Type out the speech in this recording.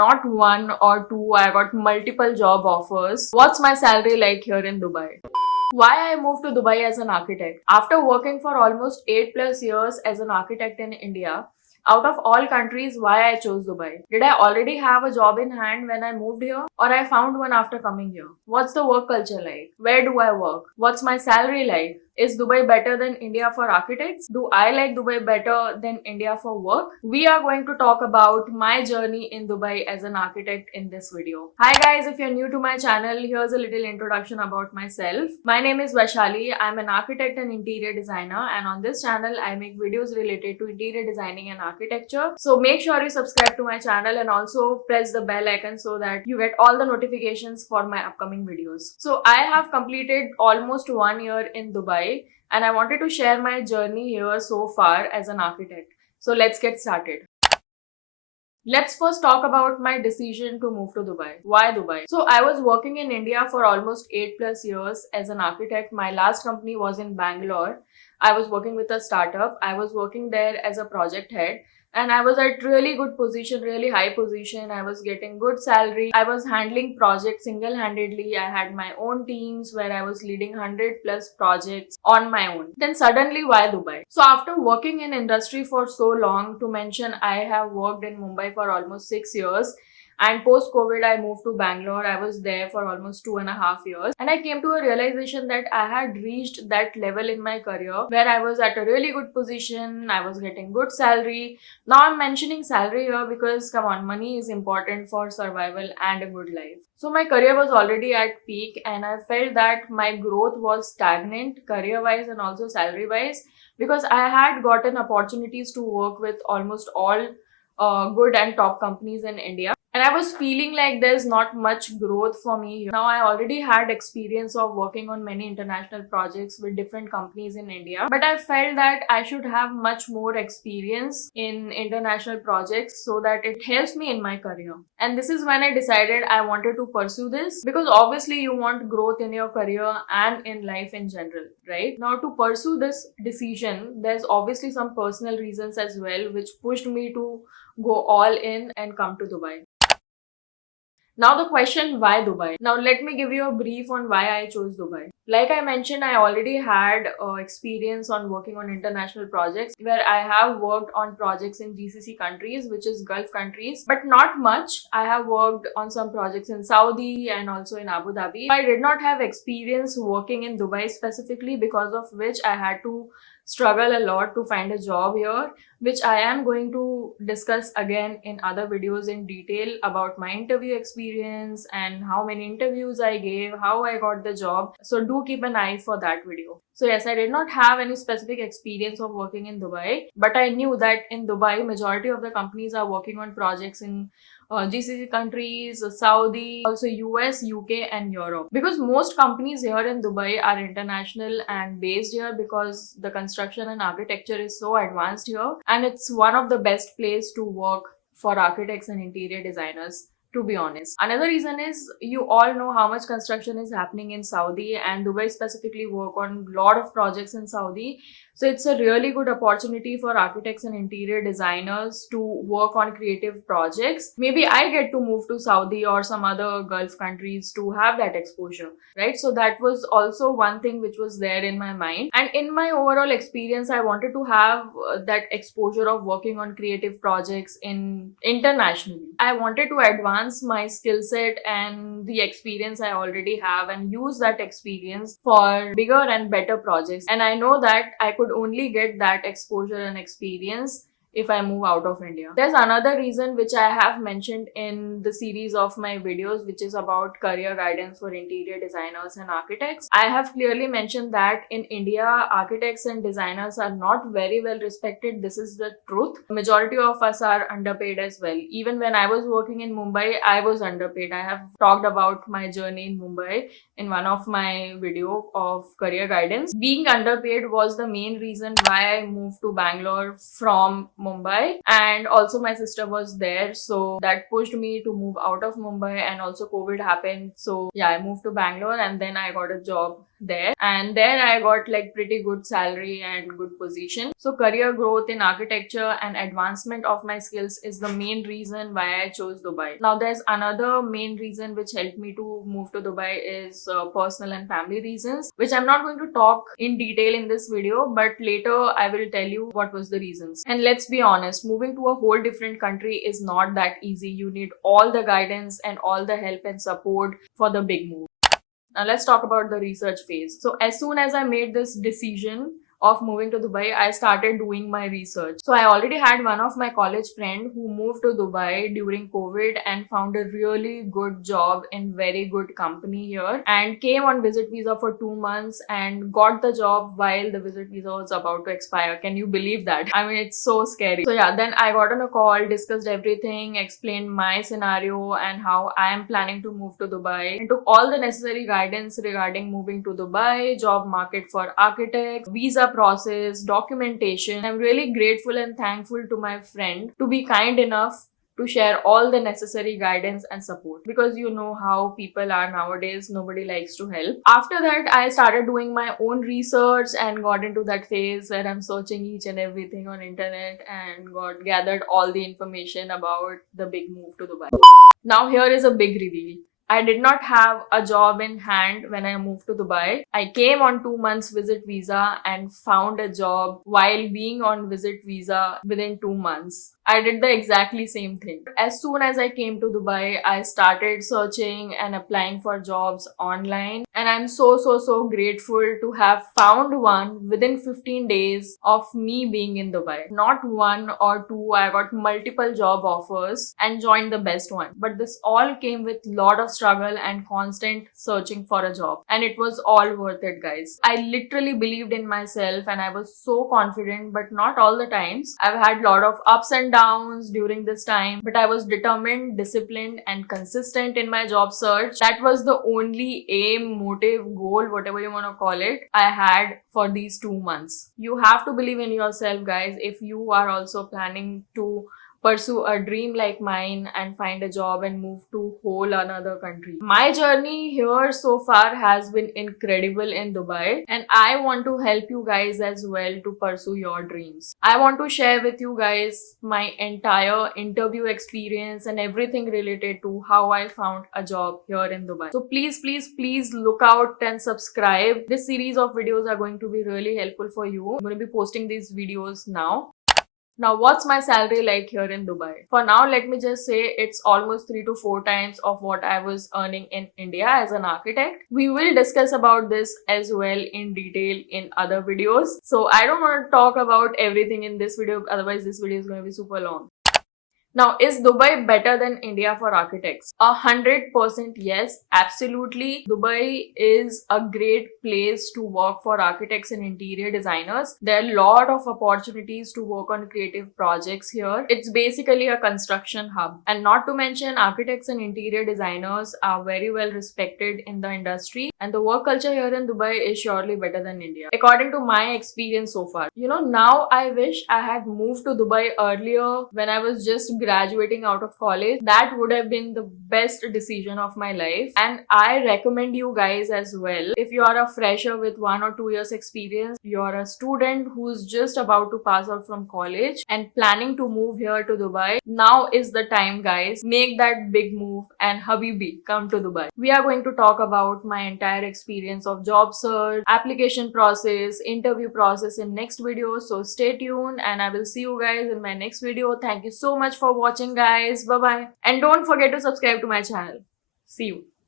not one or two, I got multiple job offers. What's my salary like here in Dubai? Why I moved to Dubai as an architect? After working for almost 8 plus years as an architect in India, out of all countries, why I chose Dubai? Did I already have a job in hand when I moved here? Or I found one after coming here? What's the work culture like? Where do I work? What's my salary like? Is Dubai better than India for architects? Do I like Dubai better than India for work? We are going to talk about my journey in Dubai as an architect in this video. Hi guys, if you're new to my channel, here's a little introduction about myself. My name is Vaishali. I'm an architect and interior designer, and on this channel I make videos related to interior designing and architecture. So make sure you subscribe to my channel and also press the bell icon so that you get all the notifications for my upcoming videos. So I have completed almost 1 year in Dubai, and I wanted to share my journey here so far as an architect. So let's get started. Let's first talk about my decision to move to Dubai. Why Dubai? So I was working in India for almost 8 plus years as an architect. My last company was in Bangalore. I was working with a startup. I was working there as a project head, and I was at really good position, really high position. I was getting good salary. I was handling projects single-handedly. I had my own teams where I was leading 100 plus projects on my own. Then suddenly, why Dubai? So after working in industry for so long, to mention, I have worked in Mumbai for almost 6 years. And post COVID, I moved to Bangalore. I was there for almost 2.5 years. And I came to a realization that I had reached that level in my career where I was at a really good position. I was getting good salary. Now I'm mentioning salary here because, come on, money is important for survival and a good life. So my career was already at peak, and I felt that my growth was stagnant career-wise and also salary-wise, because I had gotten opportunities to work with almost all good and top companies in India. And I was feeling like there's not much growth for me here. Now I already had experience of working on many international projects with different companies in India, but I felt that I should have much more experience in international projects so that it helps me in my career. And this is when I decided I wanted to pursue this, because obviously you want growth in your career and in life in general, right? Now to pursue this decision, there's obviously some personal reasons as well which pushed me to go all in and come to Dubai. Now the question, why Dubai? Now let me give you a brief on why I chose Dubai. Like I mentioned, I already had experience on working on international projects where I have worked on projects in GCC countries, which is Gulf countries, but not much. I have worked on some projects in Saudi and also in Abu Dhabi. I did not have experience working in Dubai specifically, because of which I had to struggle a lot to find a job here, which I am going to discuss again in other videos in detail about my interview experience and how many interviews I gave, how I got the job. So do keep an eye for that video. So yes, I did not have any specific experience of working in Dubai, but I knew that in Dubai, majority of the companies are working on projects in GCC countries, Saudi, also US, UK and Europe. Because most companies here in Dubai are international and based here, because the construction and architecture is so advanced here, and it's one of the best place to work for architects and interior designers, to be honest. Another reason is, you all know how much construction is happening in Saudi, and Dubai specifically work on a lot of projects in Saudi. So it's a really good opportunity for architects and interior designers to work on creative projects. Maybe I get to move to Saudi or some other Gulf countries to have that exposure, right? So that was also one thing which was there in my mind. And in my overall experience, I wanted to have that exposure of working on creative projects internationally. I wanted to advance my skill set and the experience I already have and use that experience for bigger and better projects. And I know that I could only get that exposure and experience if I move out of India. There's another reason which I have mentioned in the series of my videos, which is about career guidance for interior designers and architects. I have clearly mentioned that in India, architects and designers are not very well respected. This is the truth. Majority of us are underpaid as well. Even when I was working in Mumbai, I was underpaid. I have talked about my journey in Mumbai in one of my video of career guidance. Being underpaid was the main reason why I moved to Bangalore from Mumbai, and also my sister was there, so that pushed me to move out of Mumbai. And also COVID happened, so yeah, I moved to Bangalore and then I got a job there, and there I got like pretty good salary and good position. So career growth in architecture and advancement of my skills is the main reason why I chose Dubai. Now there's another main reason which helped me to move to Dubai is personal and family reasons, which I'm not going to talk in detail in this video, but later I will tell you what was the reasons. And let's be honest, moving to a whole different country is not that easy. You need all the guidance and all the help and support for the big move. Now let's talk about the research phase. So as soon as I made this decision of moving to Dubai, I started doing my research. So I already had one of my college friend who moved to Dubai during COVID and found a really good job in very good company here, and came on visit visa for 2 months and got the job while the visit visa was about to expire. Can you believe that? I mean, it's so scary. So yeah, then I got on a call, discussed everything, explained my scenario and how I am planning to move to Dubai, and took all the necessary guidance regarding moving to Dubai, job market for architects, visa process, documentation. I'm really grateful and thankful to my friend to be kind enough to share all the necessary guidance and support, because you know how people are nowadays, nobody likes to help. After that, I started doing my own research and got into that phase where I'm searching each and everything on internet and gathered all the information about the big move to Dubai. Now here is a big reveal. I did not have a job in hand when I moved to Dubai. I came on 2 months visit visa and found a job while being on visit visa within 2 months. I did the exactly same thing. As soon as I came to Dubai, I started searching and applying for jobs online. And I'm so grateful to have found one within 15 days of me being in Dubai. Not one or two, I got multiple job offers and joined the best one. But this all came with lot of struggle and constant searching for a job. And it was all worth it, guys. I literally believed in myself and I was so confident, but not all the times. I've had lot of ups and downs during this time, but I was determined, disciplined and consistent in my job search. That was the only aim, motive, goal, whatever you want to call it, I had for these 2 months. You have to believe in yourself, guys, if you are also planning to pursue a dream like mine and find a job and move to whole another country. My journey here so far has been incredible in Dubai, and I want to help you guys as well to pursue your dreams. I want to share with you guys my entire interview experience and everything related to how I found a job here in Dubai. So please look out and subscribe. This series of videos are going to be really helpful for you. I'm going to be posting these videos now. Now, what's my salary like here in Dubai? For now, let me just say it's almost 3 to 4 times of what I was earning in India as an architect. We will discuss about this as well in detail in other videos. So I don't want to talk about everything in this video, otherwise this video is going to be super long. Now, is Dubai better than India for architects? 100% yes, absolutely. Dubai is a great place to work for architects and interior designers. There are a lot of opportunities to work on creative projects here. It's basically a construction hub. And not to mention, architects and interior designers are very well respected in the industry. And the work culture here in Dubai is surely better than India, according to my experience so far. You know, now I wish I had moved to Dubai earlier when I was just graduating out of college. That would have been the best decision of my life, and I recommend you guys as well. If you are a fresher with 1 or 2 years experience, you are a student who's just about to pass out from college and planning to move here to Dubai, now is the time, guys. Make that big move and Habibi, come to Dubai. We are going to talk about my entire experience of job search, application process, interview process in next video. So stay tuned and I will see you guys in my next video. Thank you so much for watching, guys. Bye bye, and don't forget to subscribe to my channel. See you.